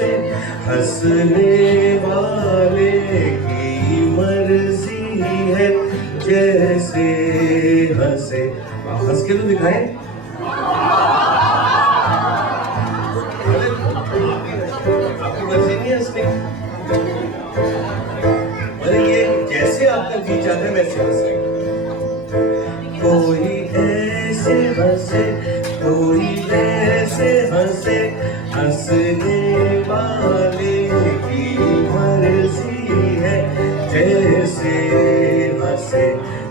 हंसे, हंसने वाले की मर्जी है, जैसे हंसे। आप हंस के तो दिखाएं। आपकी मर्जी नहीं है हंसने की। अरे ये जैसे आपका जी चाहता है वैसे हंसे। कोई ऐसे हंसे, कोई वैसे हंसे, हंसने वाले की मर्जी है, जैसे हंसे,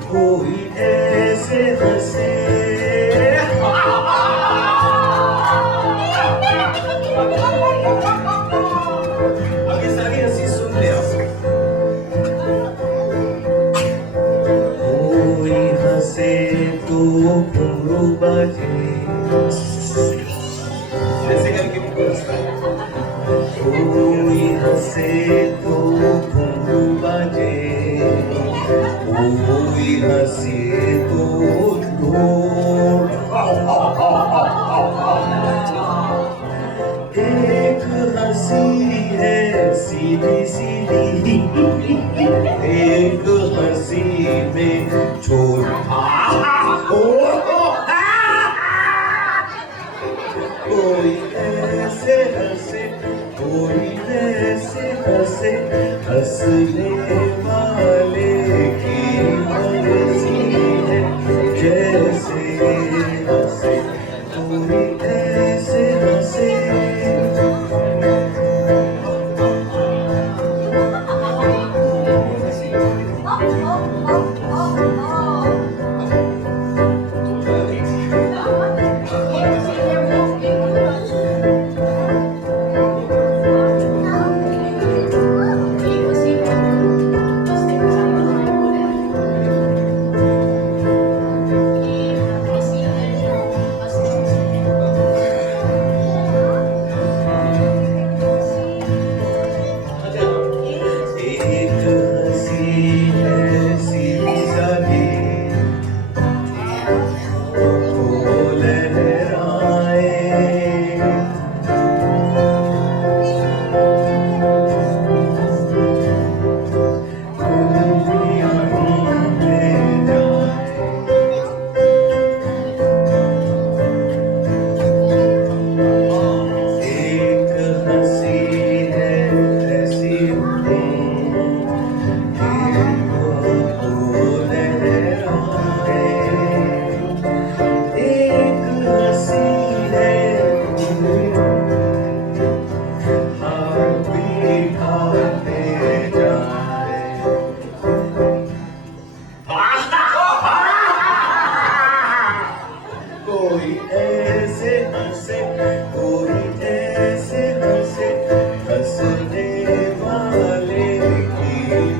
कोई ऐसे हंसे। अब ये सारी हंसी सुन ले आप। कोई हंसे तो घुंघरू बाजे, ऐसे करके भी हंसता है। कोई हंसे तो घुंघरू बाजे, कोई हंसे तो ढोल। एक हंसी है सीधी सीधी, एक हंसी में छोड़। कोई ऐसे हंसे, कोई वैसे हंसे, हंसने वाले की मर्जी है, जैसे हंसे, कोई ऐसे हंसे। एक हंसी है सीधी सादी, वो लहराए। दुनिया ले जाए। एक हंसी है ऐसी कोई ऐसे हंसे, कोई ऐसे हंसे, हंसने वाले की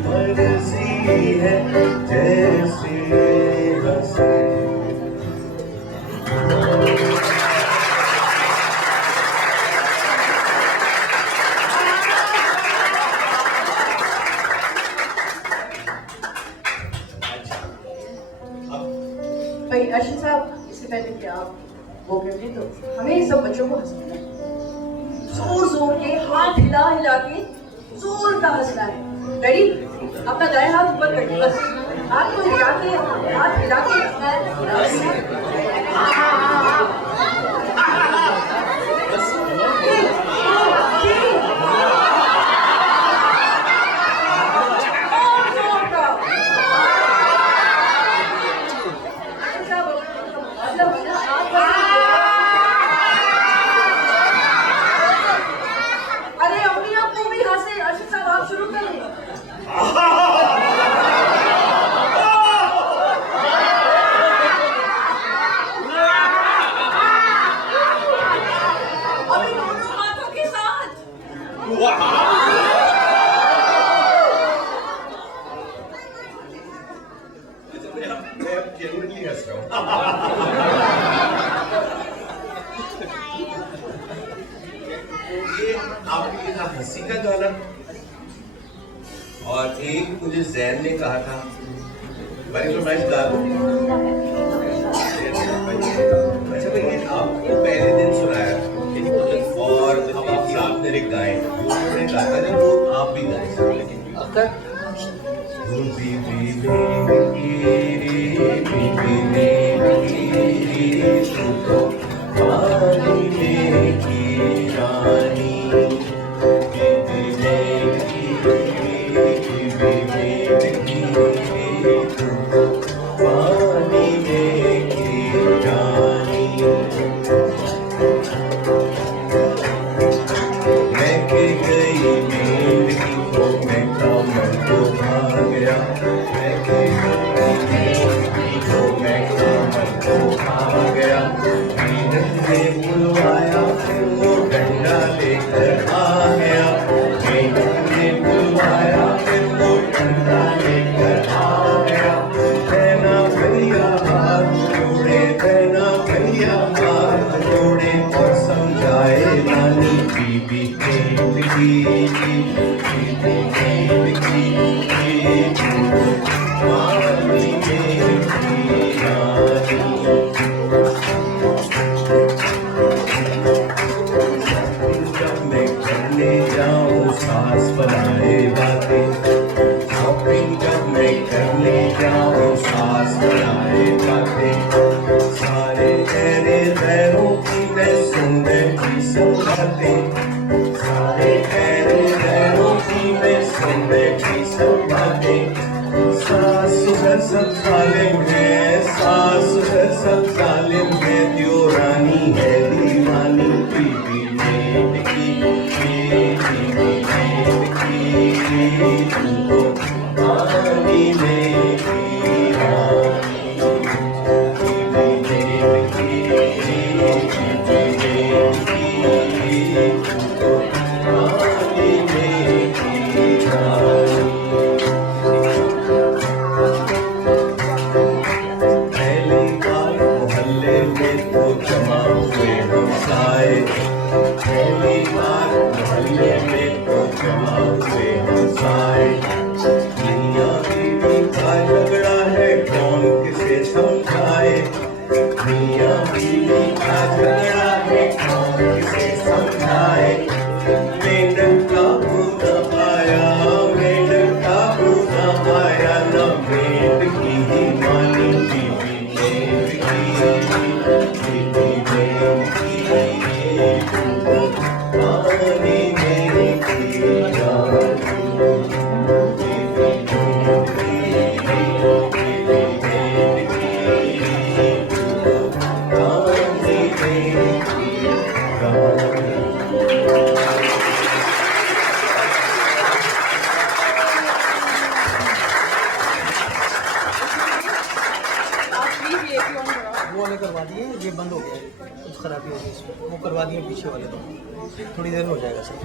मर्जी है, जैसे हंसे। भाई अर्शद साहब, इससे पहले कि आप वो कर दें तो हमें सब बच्चों को हंसना है, जोर जोर के, हाथ हिला हिला के जोर का हंसना है। रेडी? अपना दाएं हाथ ऊपर कर दो, बस हाथ को हिला के, हाथ हिला के हंसना है। अरे अपनी आपको भी हंसे। अर्शद साहब आप शुरू करें। अभी दोनों हाथों के साथ। मैं genuinely हंस रहा हूँ। ये आपकी था हंसी का गाना, और एक मुझे जैन ने कहा था बड़ी फरमाइश गा दो। अच्छा भैया, आपको पहले दिन सुनाया और अब आप सामने मेरे गाए उन्होंने गाता है वो आप भी गाए सर लेकिन अगर तू तो पानी की रानी सास बनाए बातें शॉपिंग जब मैं करने जाऊँ सास बनाए बातें सारे तेरे पैरों की मैं सुंदर की सब बातें सारे तेरे पैरों की मैं सुंदर की सब बातें सास है सब जालिम है सास है सब जालिम है जो रानी है दीवानी बीबी मेट की वो वाले करवा दिए, ये बंद हो गया, कुछ खराबी हो गई इसमें, वो करवा दिए पीछे वाले तो थोड़ी देर में हो जाएगा सर।